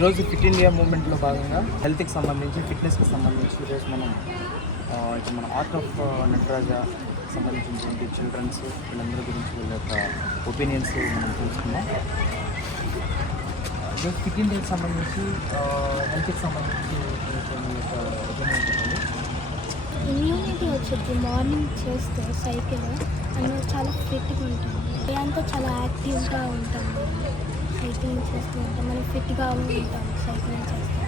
ఈరోజు fit India మూవ్మెంట్లో భాగంగా హెల్త్కి సంబంధించి ఫిట్నెస్కి సంబంధించి ఈరోజు మనం ఇప్పుడు మన ఆర్ట్ ఆఫ్ నటరాజ సంబంధించినటువంటి చిల్డ్రన్స్ వీళ్ళందరి గురించి వీళ్ళ యొక్క ఒపీనియన్స్ మనం తెలుసుకున్నాం. ఈరోజు ఫిట్ ఇండియాకి సంబంధించి హెల్త్కి సంబంధించి ఇమ్యూనిటీ వచ్చింది. మార్నింగ్ చేస్తే సైకిల్ అందులో చాలా ఫిట్గా ఉంటుంది. డే అంతా చాలా యాక్టివ్గా ఉంటాం. సైక్లింగ్ చేస్తూ ఉంటాం, మనం ఫిట్గా ఉంటాం సైక్లింగ్ చేస్తే.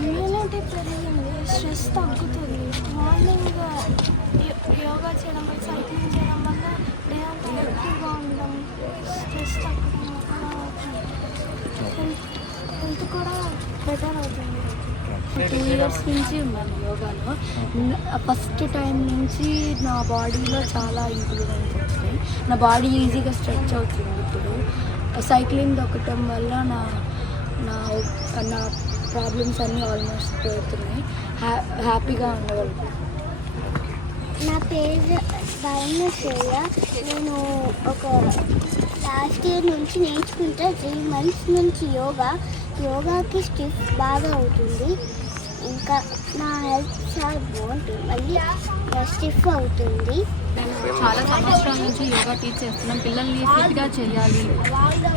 ఇమ్యూనిటీ పెరిగింది, స్ట్రెస్ తగ్గుతుంది. మార్నింగ్ యోగా చేయడం వల్ల, సైక్లింగ్ చేయడం వల్ల డే అంతా యాక్టివ్గా ఉండడం, స్ట్రెస్ తగ్గడం హెల్త్ కూడా బెటర్ అవుతుంది. 2 years నుంచి ఉన్నాను యోగాలో. ఫస్ట్ టైం నుంచి నా బాడీలో చాలా ఇంప్రూవ్మెంట్స్ వచ్చినాయి. నా బాడీ ఈజీగా స్ట్రెచ్ అవుతుంది. ఇప్పుడు సైక్లింగ్ దొక్కటం వల్ల నా నా నా ప్రాబ్లమ్స్ అన్నీ ఆల్మోస్ట్ పోతున్నాయి. హ్యాపీగా ఉండగలుగుతాను. నా పేరు భరణశ్రేయ. నేను ఒక లాస్ట్ ఇయర్ నుంచి నేర్చుకుంటే 3 months నుంచి యోగాకి స్టిఫ్ బాగా అవుతుంది. ఇంకా నా హెల్త్ చాలా బాగుంటుంది, మళ్ళీ స్టిఫ్ అవుతుంది. నేను చాలా సంవత్సరాల నుంచి యోగా టీచ్ చేస్తున్నాం. పిల్లల్ని ఫిట్గా చేయాలి,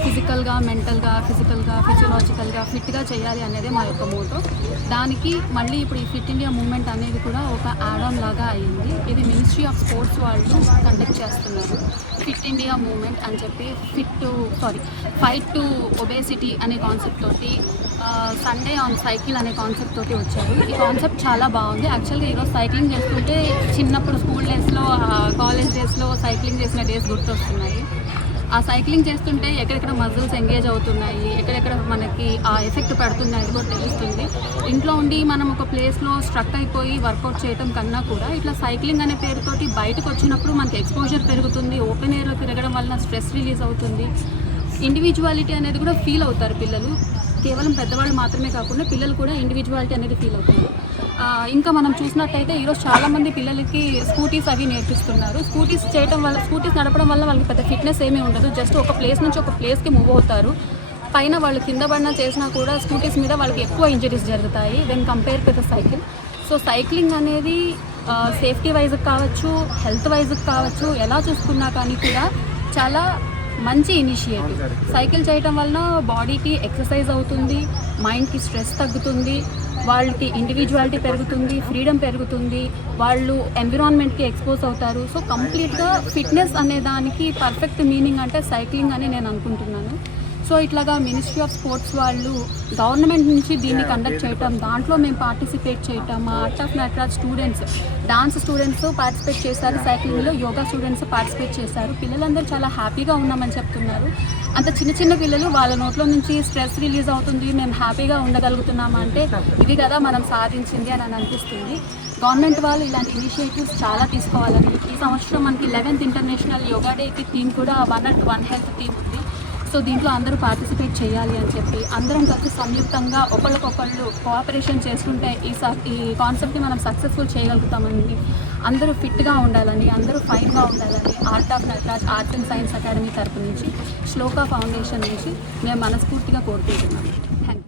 ఫిజికల్గా, మెంటల్గా, ఫిజియలాజికల్గా ఫిట్గా చేయాలి అనేది మా యొక్క మోటో. దానికి మళ్ళీ ఇప్పుడు ఈ ఫిట్ ఇండియా మూవ్మెంట్ అనేది కూడా ఒక యాడ్ ఆన్ లాగా అయ్యింది. ఇది మినిస్ట్రీ ఆఫ్ స్పోర్ట్స్ వాళ్ళు కండక్ట్ చేస్తున్నారు. ఫిట్ ఇండియా మూవ్మెంట్ అని చెప్పి ఫైట్ టు ఒబేసిటీ అనే కాన్సెప్ట్ తోటి సండే ఆన్ సైకిల్ అనే కాన్సెప్ట్ తోటి వచ్చారు. ఈ కాన్సెప్ట్ చాలా బాగుంది. యాక్చువల్గా ఈరోజు సైక్లింగ్ చేస్తుంటే చిన్నప్పుడు స్కూల్ డేస్లో, కాలేజ్ డేస్లో సైక్లింగ్ చేసిన డేస్ గుర్తొస్తున్నాయి. ఆ సైక్లింగ్ చేస్తుంటే ఎక్కడెక్కడ మజిల్స్ ఎంగేజ్ అవుతున్నాయి, ఎక్కడెక్కడ మనకి ఆ ఎఫెక్ట్ పడుతుంది అనేది కూడా తెలుస్తుంది. ఇంట్లో ఉండి మనం ఒక ప్లేస్లో స్ట్రక్ అయిపోయి వర్కౌట్ చేయడం కన్నా కూడా ఇట్లా సైక్లింగ్ అనే పేరుతోటి బయటకు వచ్చినప్పుడు మనకి ఎక్స్పోజర్ పెరుగుతుంది. ఓపెన్ ఎయిర్లో తిరగడం వలన స్ట్రెస్ రిలీజ్ అవుతుంది. ఇండివిజువాలిటీ అనేది కూడా ఫీల్ అవుతారు పిల్లలు. కేవలం పెద్దవాళ్ళు మాత్రమే కాకుండా పిల్లలు కూడా ఇండివిజువాలిటీ అనేది ఫీల్ అవుతారు. ఇంకా మనం చూసినట్టయితే ఈరోజు చాలామంది పిల్లలకి స్కూటీస్ అవి నేర్పిస్తున్నారు. స్కూటీస్ నడపడం వల్ల వాళ్ళకి పెద్ద ఫిట్నెస్ ఏమీ ఉండదు. జస్ట్ ఒక ప్లేస్ నుంచి ఒక ప్లేస్కి మూవ్ అవుతారు. పైన వాళ్ళు కింద పడినా చేసినా కూడా స్కూటీస్ మీద వాళ్ళకి ఎక్కువ ఇంజరీస్ జరుగుతాయి when compare to the cycle. So cycling అనేది సేఫ్టీ వైజ్కి కావచ్చు, హెల్త్ వైజ్కి కావచ్చు, ఎలా చూసుకున్నా కానీ కూడా చాలా మంచి ఇనిషియేటివ్. సైకిల్ చేయటం వలన బాడీకి ఎక్సర్సైజ్ అవుతుంది, మైండ్కి స్ట్రెస్ తగ్గుతుంది, వాళ్ళకి ఇండివిజువాలిటీ పెరుగుతుంది, ఫ్రీడమ్ పెరుగుతుంది, వాళ్ళు ఎన్విరాన్మెంట్కి ఎక్స్పోజ్ అవుతారు. సో కంప్లీట్గా ఫిట్నెస్ అనే దానికి పర్ఫెక్ట్ మీనింగ్ అంటే సైక్లింగ్ అని నేను అనుకుంటున్నాను. సో ఇట్లాగా మినిస్ట్రీ ఆఫ్ స్పోర్ట్స్ వాళ్ళు గవర్నమెంట్ నుంచి దీన్ని కండక్ట్ చేయటం, దాంట్లో మేము పార్టిసిపేట్ చేయటం, మా art of Nataraj students, dance students participate చేశారు, సైక్లింగ్లో యోగా స్టూడెంట్స్ పార్టిసిపేట్ చేశారు. పిల్లలందరూ చాలా హ్యాపీగా ఉన్నామని చెప్తున్నారు. అంత చిన్న పిల్లలు వాళ్ళ నోట్లో నుంచి స్ట్రెస్ రిలీజ్ అవుతుంది, మేము హ్యాపీగా ఉండగలుగుతున్నామా అంటే ఇది కదా మనం సాధించింది అని అనిపిస్తుంది. గవర్నమెంట్ వాళ్ళు ఇలాంటి ఇనిషియేటివ్స్ చాలా తీసుకోవాలని. ఈ సంవత్సరం మనకి 11th ఇంటర్నేషనల్ యోగా డేకి థీమ్ కూడా 1 at 1 హెల్త్ థీమ్ ఉంది. సో దీంట్లో అందరూ పార్టిసిపేట్ చేయాలి అని చెప్పి అందరం కలిసి సంయుక్తంగా ఒకళ్ళకొకళ్ళు కోఆపరేషన్ చేసుకుంటే ఈ కాన్సెప్ట్ని మనం సక్సెస్ఫుల్ చేయగలుగుతామని, అందరూ ఫిట్గా ఉండాలని, అందరూ ఫైన్గా ఉండాలని art of Nataraj arts and science academy తరపు నుంచి, శ్లోకా ఫౌండేషన్ నుంచి మేము మనస్ఫూర్తిగా కోరుకుంటున్నాము.